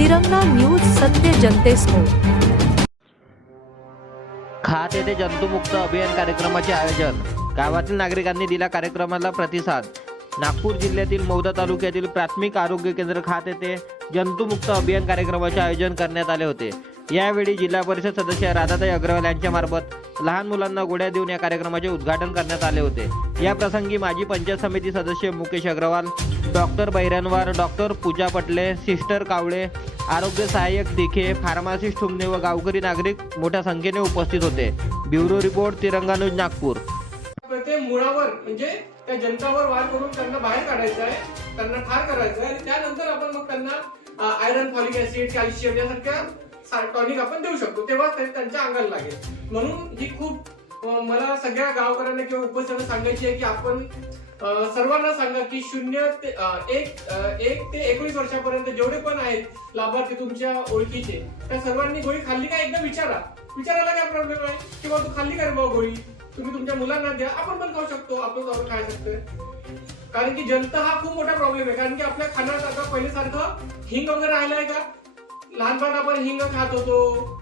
तिरंगा न्यूज सत्य जनतेसमोर खात येथे जंतुमुक्त अभियान कार्यक्रमाचे आयोजन. गावातील नागरिकांनी दिला कार्यक्रमाला प्रतिसाद. नागपूर जिल्ह्यातील मौदा तालुक्यातील प्राथमिक आरोग्य केंद्र खात येथे जंतुमुक्त अभियान कार्यक्रमाचे आयोजन करण्यात आले होते. यावेळी जिल्हा परिषद सदस्य राधाताई अग्रवाल यांच्या मार्फत लहान मुलांना गोड्या देऊन या कार्यक्रमाचे उद्घाटन करण्यात आले होते. या प्रसंगी माजी पंचायत समिती सदस्य Mukesh Agrawal doctor Bairanwar doctor Pooja Patle sister Kawale आरोग्य सहाय्यक दिखे फार्मासिस्ट ठुमणे व गावकरी नागरिक मोठ्या संख्येने उपस्थित होते. Bureau report Tiranga news Nagpur. ते मुळावर म्हणजे त्या जनतावर वार करून त्यांना बाहेर काढायचं आहे त्यांना ठार करायचं आहे आणि त्यानंतर आपण मग त्यांना आयरन फॉलिक ऍसिड कॅल्शियम यासारख्या टॉनिक आपण देऊ शकतो तेव्हाच त्यांच्या अंगाला लागेल. म्हणून ही खूप मला सगळ्या गावकऱ्यांना किंवा उपस्थितांना सांगायची आहे की आपण सर्वांना सांगा की शून्य ते एक एक ते एकोणीस वर्षापर्यंत जेवढे पण आहेत लाभार्थी तुमच्या ओळखीचे त्या सर्वांनी गोळी खाल्ली का एकदा विचारा. विचारायला काय प्रॉब्लेम आहे? किंवा तू खाल्ली का रे गोळी? तुम्ही तुमच्या मुलांना द्या. आपण पण खाऊ शकतो. आपण जाऊन खाऊ शकतोय. कारण की जनता हा खूप मोठा प्रॉब्लेम आहे. कारण की आपल्या खाण्यात आता पहिल्यासारखं हिंग वगैरे राहिलाय का? लहानपण आपण हिंग खात होतो.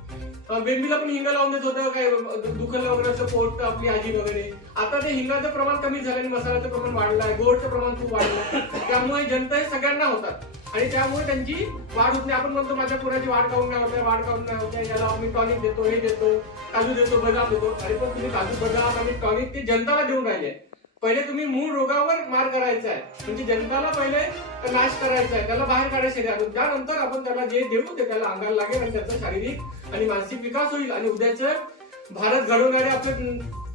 बेंबीला पण हिंग लावून देत होतं काय दुखलं वगैरे असं पोट आपली आजी वगैरे. आता ते हिंगाचं प्रमाण कमी झालं आणि मसाल्याचं प्रमाण वाढलं आहे गोडचं प्रमाण खूप वाढलं त्यामुळे जनता हे सगळ्यांना होतात. आणि त्यामुळे त्यांची वाढ होत नाही. आपण म्हणतो माझ्या पुराची वाढ काऊन नाही होते वाढ काऊन नाही होते याला आम्ही टॉनिक देतो हे देतो काजू देतो बदाम देतो. अरे पण तुम्ही काजू बदाम आणि टॉनिक ते जनताला देऊन राहिले. पहिले तुम्ही मूळ रोगावर मार करायचा आहे. म्हणजे जनताला पहिले नाश करायचा आहे. त्याला बाहेर काढायचं शरीरातून त्यानंतर आपण त्याला जे देऊ ते त्याला अंगाला लागेल आणि त्याचा शारीरिक आणि मानसिक विकास होईल. आणि उद्याचं भारत घडवणारे आपले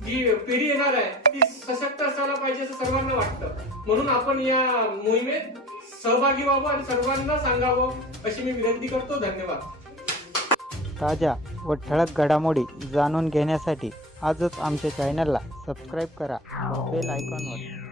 जी पिढी येणार आहे ती सशक्त असायला पाहिजे असं सर्वांना वाटतं. म्हणून आपण या मोहिमेत सहभागी व्हावं आणि सर्वांना सांगावं अशी मी विनंती करतो. धन्यवाद. ताज्या व ठळक घडामोडी जाणून घेण्यासाठी आजच आमच्या चॅनलला सबस्क्राईब करा. बेल आयकॉनवर